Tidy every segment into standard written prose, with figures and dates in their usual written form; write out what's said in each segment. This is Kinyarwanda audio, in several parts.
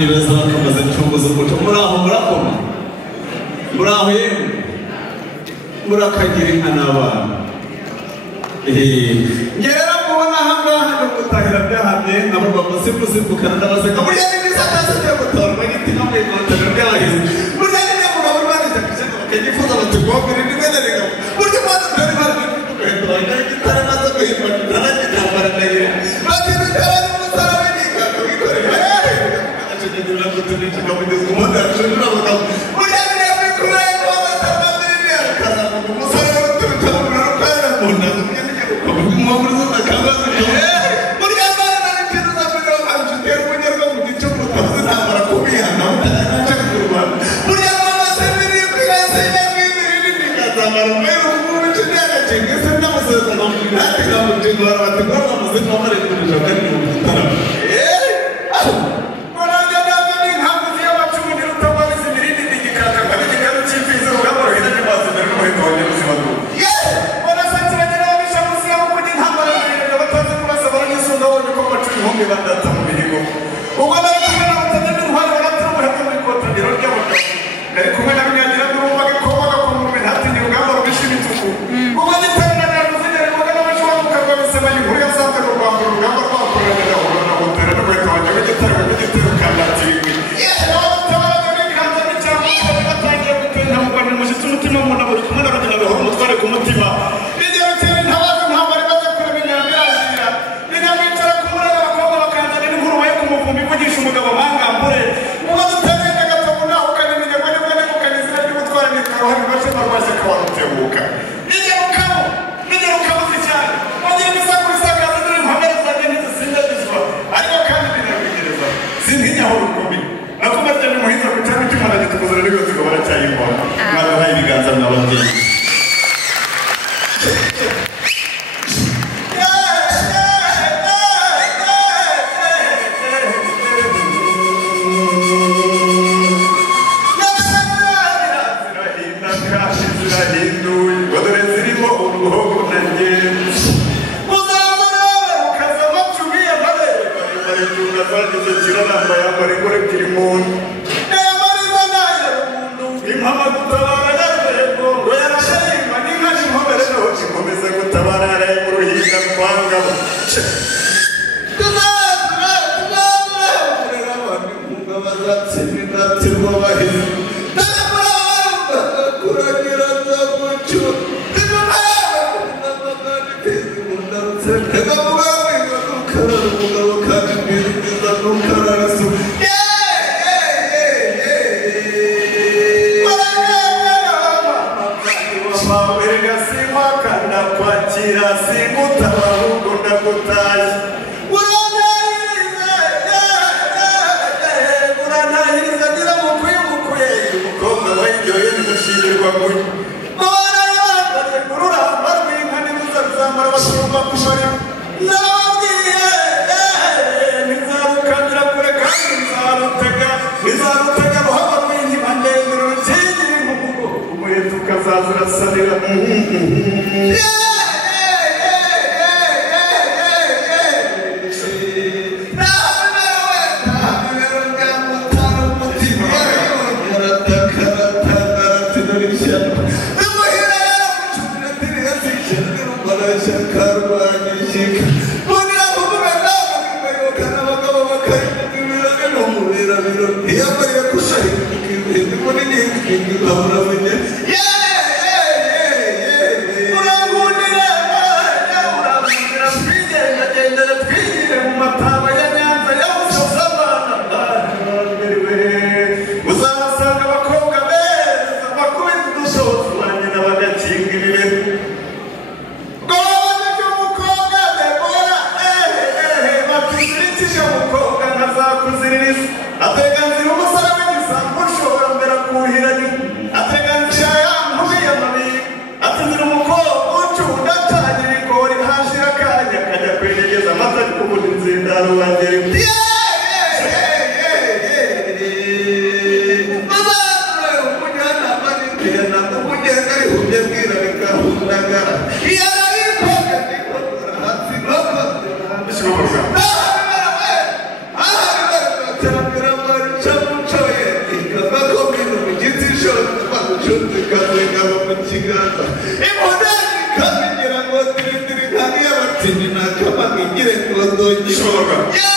Ibibazo bakamaze gucunguza umuco muraho murakoma muraho yewe murakagira inka n'abana ngera mubona ahangaha no gutahira byahamye abo bamusimbukana n'abaseka buriya n'ibiza akazi byo gutorwa igiti no mwigotero by'abahizi burya nyine mugabo urwanije kushaka bakagifuza bati gwogere n'imenderega burya umwana utari bari guhindura igitare maze guhindura nanjye ntambara ndagira bati nukaba n'umusara w'igikaka wikorera Terima kasih. Tutti casegava picicata e moderni camminera costringere cambia mattina camminare quando ogni soga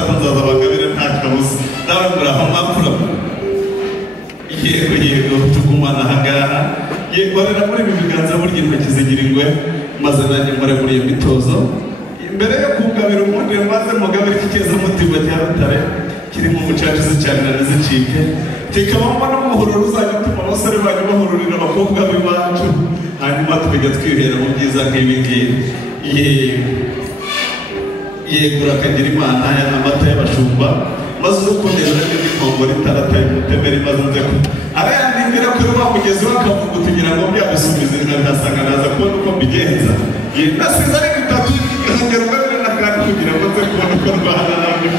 nzaza bagabire nta kabuza nawe muraho mwapfura yego tugumana ahangaha yekorera muri ibi biganza burya intoki zigira ingwe maze nanjye nkore muri iyo mitozo imbere yo kugabira ubundi maze mugabire ikigeza mutima cya Rutare kirimo umucacizi cyane na zicike kikabamo n'umuhururu uzajya utuma abasore banyu bahururira abakobwa b'iwacu hanyuma twiga twihera mu byiza nk'ibi ngibi yego urakagira imana amata y'abashumba maze uzo kundeba n'igikombo ritarataye umutemeri maze nze ko arayandindira kuri wa mugezi w'akavuga tugira ngo byabisubize nkasanga naza kubona uko mbigenza nasize ari bitatu nkongera ugabira n'akandi kugira ngo nze kubona uko rwanda nabyo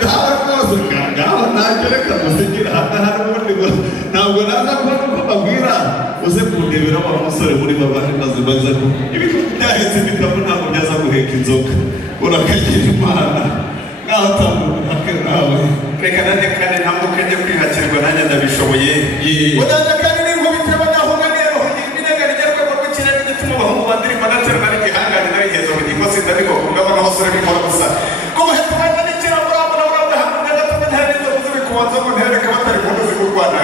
ngaho rwose ngaho nanjye reka dusigira hano ubundi ntabwo naza kubona uko babwira uze kundebera wa musore muri babandi maze baza ko ibintu byahetse ibitabo ntabwo byaza guheka inzoga urakagira imana ngaho tambuka nawe reka nanjye kandi ntambuke njye kwihakirwa nanjye ndabishoboye udaza kandi n'ingo bitaba naho nganira n'inaga rijya rwego rw'ikirere gituma abahungu bandirimba naterana n'igihangane n'abigeza mu gikosi ndabigomba abasore bikora gusa ko bahita bandikira murabona hamwe n'agatome ntari n'inzoga z'ibikubanza ngo ntereke batari mu ndozi mu Rwanda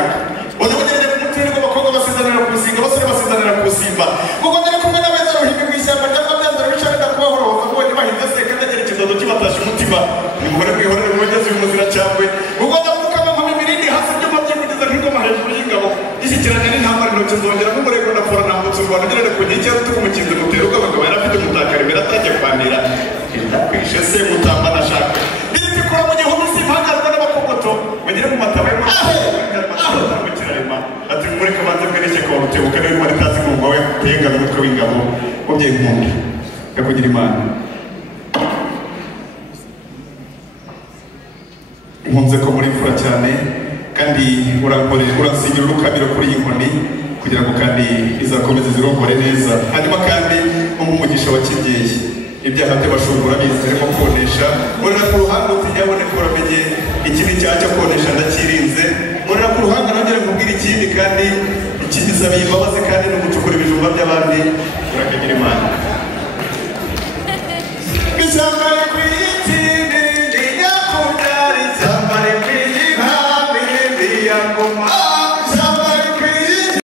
udabugereye mu mutwe n'ingo abakobwa basezanira kugusinga abasore basezanira kugusimba kuko ndari kumwe n'abeza ruhimbi mu ishyamba ry'amabyanzara bicarira kubahoroza kubonye bahinze seka ndagira ikidodo kibatasha umutima nimugore mwihorere mwogeze uyu muzira cyangwe ubwo ndavuka bampa imirindi hasi byuma byimugeza nk'ingoma hejuru y'ingabo gishyikiranye n'intambara intoki zongera n'umurego ndafora nambutse u Rwanda ugerere ku gihe cyari tuku umukinzi mutera ubwo abagabo yari afite umutakara imbere atangiye kwanira ndakwishe se mutamba nashaka ndikikura mu gihumbi simpangazwa n'abakogoto bagire mu mataba y'umukirarema ati mureke banze mwereke ko rutebuka niwe rwari tazi kumva we utengana umutwe w'ingabo mubyeyi nkunda yakugira imana nkunze ko muri mfura cyane kandi urasigira urukabiro kuri iyi nkoni kugira ngo kandi izakomeze zirongore neza hanyuma kandi umugisha wa kibyeyi ibyaha by'abashumba urabizi harimo konesha murira ku ruhande utijyaboneka uramenye iki ni icyaha cyo konesha ndakirinze murira ku ruhande nongere nkubwire ikindi kandi iki gisabiye imbabazi kandi no gucukura ibijumba by'abandi urakagira imana